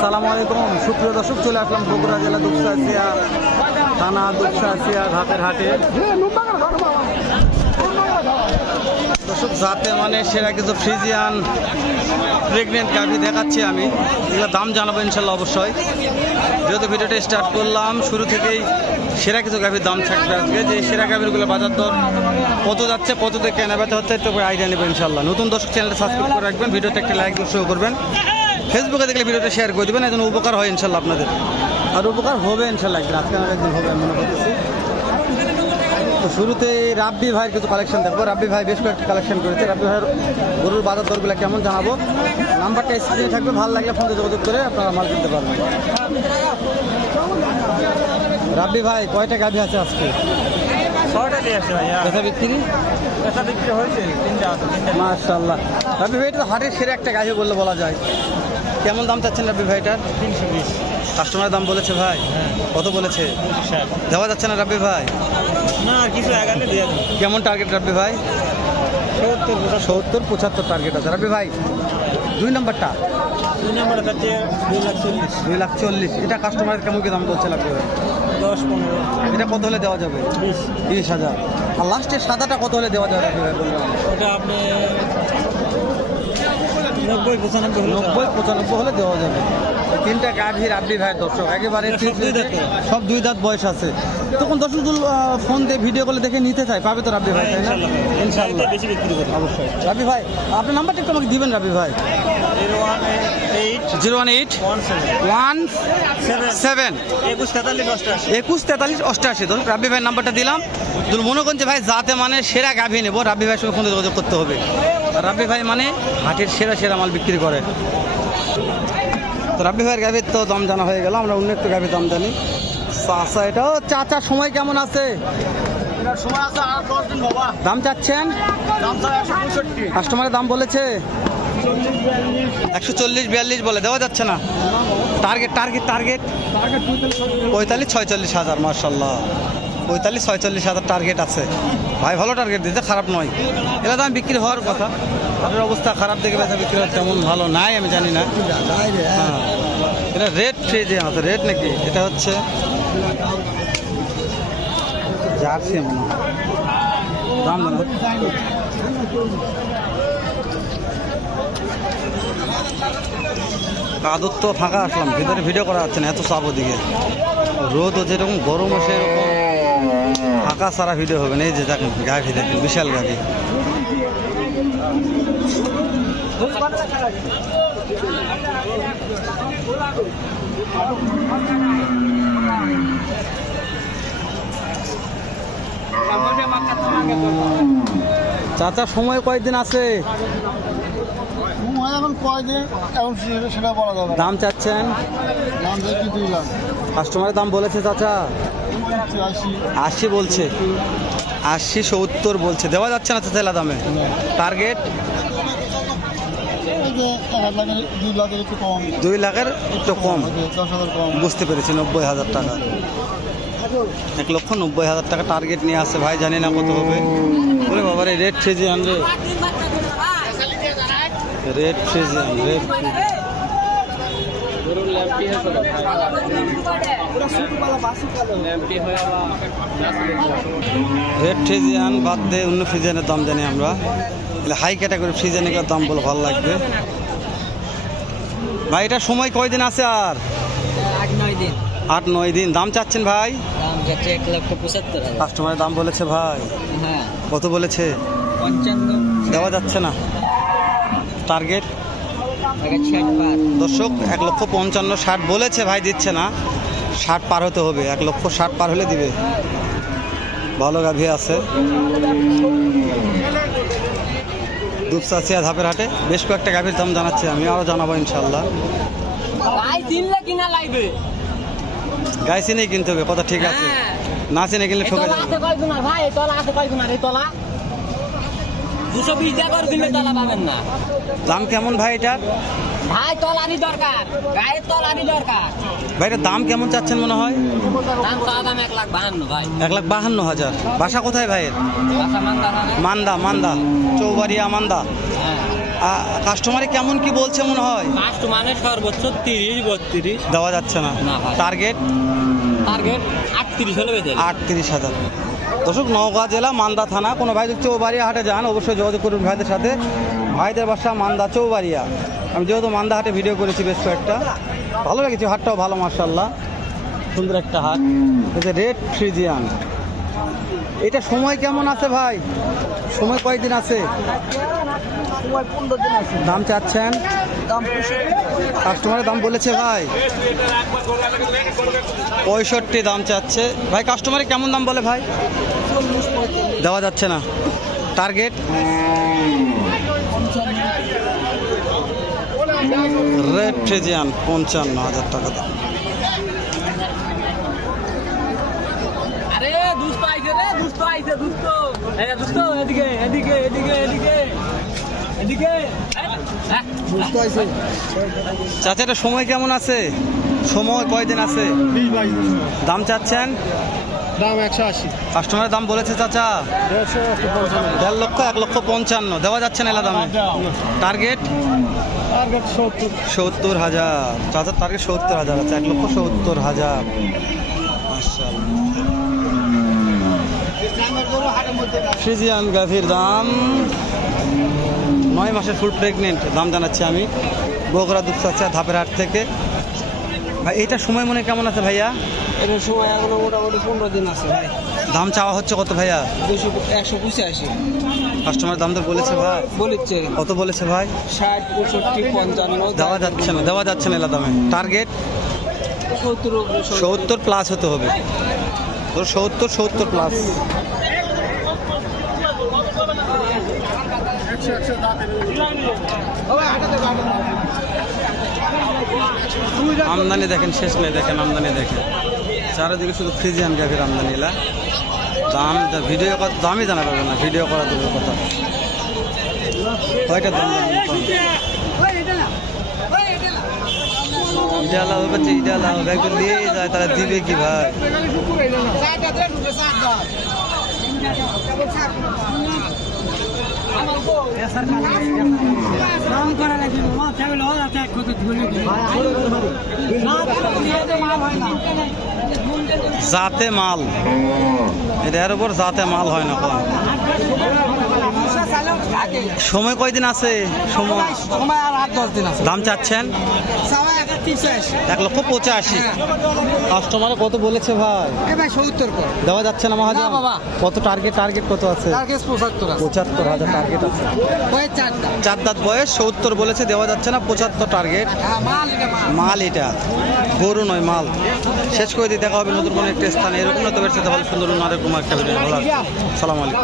আসসালামু আলাইকুম সুপ্রিয় দর্শক, চলে আসলাম বগুড়া জেলা দুপচাচিয়া থানা দুপচাচিয়া ঘাটের হাটে। দর্শক, যাতে মানে সেরা কিছু ফ্রিজিয়ান প্রেগনেন্ট গাভি দেখাচ্ছি আমি, এগুলো দাম জানাবো ইনশাল্লাহ অবশ্যই। যেহেতু ভিডিওটা স্টার্ট করলাম, শুরু থেকেই সেরা কিছু গাভির দাম থাকবে আজকে, যে সেরা গাভিরগুলো বাজার দর কত যাচ্ছে, কততে কেনা বেচা হচ্ছে, একটু আইডিয়া নেবেন ইনশাল্লাহ। নতুন দর্শক, চ্যানেলটা সাবস্ক্রাইব করে রাখবেন, ভিডিওতে একটা লাইক শো করবেন, ফেসবুকে দেখলে ভিডিওটা শেয়ার করে দেবেন, একজন উপকার হয় ইনশাল্লাহ আপনাদের, আর উপকার হবে ইনশাল্লাহ একদিন, আজকে আমার একদিন হবে আমি মনে করতেছি। তো শুরুতে রাব্বি ভাইয়ের কিছু কালেকশন দেখবো। রাব্বি ভাই বেশ কয়েকটি কালেকশন করেছে। রাব্বি ভাইয়ের গরুর বাজার দরগুলো কেমন জানাবো। নাম্বারটা স্ক্রিনে থাকবে, ভালো লাগলে ফোনে যোগাযোগ করে আপনারা মাল কিনতে পারবেন। রাব্বি ভাই, কয়টা গাভি আছে আজকে? 6টা দিয়ে আছে ভাইয়া। বেচা বিক্রি? বেচা বিক্রি হয়েছে 3টা আছে। মাশাআল্লাহ। রাব্বি ভাই, এটা তো হাটের সেরা একটা গাভি বললে বলা যায়। কেমন দাম চাচ্ছেন রাব্বি ভাইটার? 320। কাস্টমারের দাম বলেছে ভাই? কত বলেছে? 60। দেওয়া যাচ্ছে না রাব্বি ভাই? না, কিছু আগালে দিয়ে দেবো। কেমন টার্গেট রাব্বি ভাই? 70-75 টার্গেট আছে। রাব্বি ভাই, 2 নম্বরটা? 2 নম্বরে যাচ্ছে 240,000। 240,000। এটা কাস্টমারের কেমন কি দাম বলছে রাব্বি ভাই? 10-15। এটা কত হলে দেওয়া যাবে? 20,000। আর লাস্টের সাদাটা কত হলে দেওয়া যাবে রাব্বি ভাই বলবেন? ওটা আপনি 90-95 হলে দেওয়া যাবে। 3টা গাভি রাব্বি ভাইয়ের দর্শক, একেবারে সব 2 দাঁত বয়স আছে। তখন দর্শক ফোন দিয়ে ভিডিও কলে দেখে নিতে চাই, পাবে তো রাব্বি ভাই, তাই না? ইনশাআল্লাহ বেশি বিক্রি করব অবশ্যই। রাব্বি ভাই, আপনার নাম্বারটা একটু আমাকে দিবেন রাব্বি ভাই। 018 01817 214388। ধরুন রাব্বি ভাইয়ের নাম্বারটা দিলাম। যদি মনে করেন যে ভাই যাতে মানে সেরা গাভি নেবো, রাব্বি ভাইয়ের সঙ্গে ফোনে যোগাযোগ করতে হবে। আর রাব্বি ভাই মানে হাটের সেরা মাল বিক্রি করে। তো রাব্বি ভাইয়ের গাভির তো দাম জানা হয়ে গেল, আমরা অন্য একটু গাভির দাম জানি। চাচা, এটাও চাচা সময় কেমন আছে? সময় আছে আর 10 দিন বাবা। দাম চাচ্ছেন? দাম স্যার 165। কাস্টমারের দাম বলেছে 140-42 বলে, দেওয়া যাচ্ছে না। টার্গেট 45-46 হাজার। মাশাআল্লাহ, 45-46 হাজার টার্গেট আছে ভাই, ভালো টার্গেট দিতে, খারাপ নয়। এরা দাম বিক্রি হওয়ার কথা, আপনার অবস্থা খারাপ দেখে বেচা বিক্রি হওয়ার তেমন ভালো নাই, আমি জানি না। হ্যাঁ, এটা রেড ফ্রিজিয়ান আছে, রেড নাকি? এটা হচ্ছে জার্সি মনে হয়, দাম জানা। কাদর তো ফাঁকা আসলাম, ভিতরে ভিডিও করা যাচ্ছে না, এত চাপ ওদিকে। রোদও যেরকম, গরম আসে এরকম, ফাঁকা সারা ভিডিও হবে না। এই যে দেখেন গাভি, দেখেন বিশাল গাভি। চাচা, সময় কয়েকদিন আছে? এখন কয়দিন এখন সেটা বলা যাবে। দাম চাচ্ছেন? দাম দেখি 2 লাখ। কাস্টমারের দাম বলেছে চাচা 80 বলছে, 80-70 বলছে, দেওয়া যাচ্ছে না চাচা দামে। টার্গেট 2 লাখের একটু কম। 2 লাখের একটু কম, 10,000 কম। বুঝতে পেরেছি। 90,000 টাকা, 1,90,000 টাকা টার্গেট নিয়ে আসছে ভাই, জানি না কত হবে। বলে বাবার এই red Friesian, red Friesian, red Friesian বাদ দিয়ে অন্য ফ্রিজিয়ানের দাম জানি আমরা। হাই ক্যাটাগরি ফ্রিজিয়ানের দাম বলে ভালো লাগবে ভাই। এটা সময় কয়দিন আছে? আর 8-9 দিন। দাম চাচ্ছেন ভাই? দাম যাচ্ছে 1,75,000। কাস্টমারের দাম বলেছে ভাই? হ্যাঁ। কত বলেছে? 55। দেওয়া যাচ্ছে না। টার্গেট? 60 দর্শক, 1,55,000 বলেছে ভাই, দিচ্ছে না। 60 পার হতে হবে, 1,60,000 পার হলে দিবে। ভালো গাভি আছে দুপচাচিয়া ধাপের হাটে। বেশ কয়েকটা গাভির দাম জানাচ্ছি আমি, আরও জানাবো ইনশাল্লাহ। গাই চিনেই কিনতে হবে, কথা ঠিক আছে। না চিনে কিনলে ঠকে যাবে। 220 টাকা করে দিলে তলা পাবেন না। দাম কেমন ভাই এটার? ভাই তলানি দরকার, গায়ের তলানি দরকার। ভাই এটার দাম কেমন চাচ্ছেন মনে হয়? দাম চাওয়া দাম 1,52,000 ভাই। 1,52,000। বাসা কোথায় ভাইয়ের? বাসা মান্দা। মান্দা, চৌবাড়িয়া মান্দা। হ্যাঁ। কাস্টমারে কেমন কি বলছে মনে হয়? কাস্টমারের সর্বোচ্চ 30-32 দেওয়া যাচ্ছে না। না ভাই। টার্গেট টার্গেট 38 হলে বেঁচে 38,000। দর্শক, নওগাঁ জেলা মান্দা থানা। কোনো ভাই যদি চৌবাড়িয়া হাটে যান অবশ্যই যোগাযোগ করুন ভাইদের সাথে। ভাইদের বাসা মান্দা চৌবাড়িয়া। আমি যেহেতু মান্দা হাটে ভিডিও করেছি বেশ কয়েকটা, ভালো লেগেছে। হাটটাও ভালো, মার্শাল্লাহ, সুন্দর একটা হাট। এটা রেড ফ্রিজিয়ান। এটা সময় কেমন আছে ভাই? সময় কয়দিন আছে? দাম চাচ্ছেন? কাস্টমারের দাম বলেছে ভাই 65 দাম চাচ্ছে ভাই। কাস্টমারে কেমন দাম বলে ভাই? দেওয়া যাচ্ছে না। টার্গেট রেড ফ্রিজিয়ান 55,000 টাকা দাম। আরে দুষ্ট আইছে রে, দুষ্ট আইছে, দুষ্ট। এই দুষ্ট, এদিকে এদিকে এদিকে এদিকে এদিকে। বুঝতে পারছি চাচা, এটা সময় কেমন আছে? সময় কয়দিন আছে? 20-22 দিন। দাম চাচ্ছেন? দাম 180। কাস্টমারের দাম বলেছে চাচা 1.5 লক্ষ, 1,55,000 দেওয়া যাচ্ছে না এলা দামে। Target target 70। 70,000। চাচার টার্গেট 70,000 আছে। 1,70,000। ফ্রিজিয়ান গাভীর দাম 9 মাসের ফুল প্রেগনেন্ট দাম জানাচ্ছি আমি। বগুড়া দুপচাচা ধাপের হাট থেকে। ভাই এটা সময় মনে কেমন আছে ভাইয়া? এর সময় এখনো মোটামুটি 15 দিন আছে ভাই। দাম চাওয়া হচ্ছে কত ভাইয়া? 185 কাস্টমার দাম তো বলেছে ভাই। বলেছে কত বলেছে ভাই? 60, 65, 55। দেওয়া যাচ্ছে না, দেওয়া যাচ্ছে না এলা দামে। টার্গেট 70 প্লাস হতে হবে। তোর 70 প্লাস। আমদানি দেখেন, শেষ নেই। দেখেন আমদানি, দেখেন চারিদিকে শুধু ফ্রিজিয়ান গাভীর আমদানি। এলা দাম ভিডিও দামই জানা পাবে না, ভিডিও করা দূরের কথা। কয়টা দাম জানেন? ইডালা হবে, ইডালা হবে, একটু নিয়ে যায়, তারা দিবে কি ভাই? জাতে মাল, এর উপর জাতে মাল হয় না। সময় কয়দিন আছে? সময় আর 8-10 দিন আছে। দাম চাচ্ছেন? 1,85,000। কাস্টমারে কত বলেছে ভাই? ভাই 70 কর। দেওয়া যাচ্ছে না মহাজন? না বাবা। কত টার্গেট? টার্গেট কত আছে? টার্গেট 75 আছে। 75,000 টার্গেট আছে। ওই 4টা। 4 দাঁত বয়স, 70 বলেছে, দেওয়া যাচ্ছে না। 75 টার্গেট। মাল এটা মাল। মাল এটা গরু নয়, মাল। শেষ করে দিয়ে দেখা হবে নতুন কোনো একটা স্থানে। এরকম না তো বের সাথে ভালো সুন্দর অন্য আরেকরকম একটা ভিডিও। ভালো, সালাম আলাইকুম।